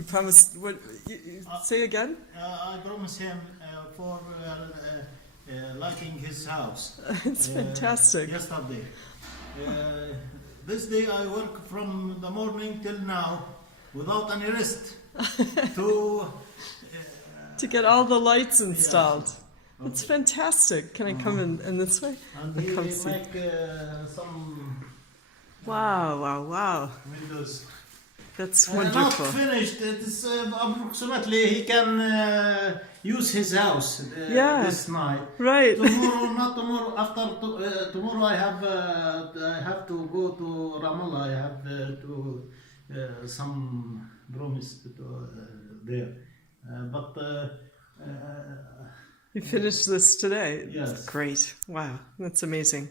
You promised what? Say again. I promise him for lighting his house. It's fantastic. Yesterday. This day I work from the morning till now without any rest to To get all the lights installed. Yeah. It's fantastic. Can I come in this way? and I'll he come see. make some Wow, wow, wow. windows. That's Not wonderful. finished. It is approximately he can use his house Yeah. this night. Right. Tomorrow, not tomorrow. After tomorrow, I have to go to Ramallah. I have to some promise to, there. But You finished this today. Yes. Great. Wow. That's amazing.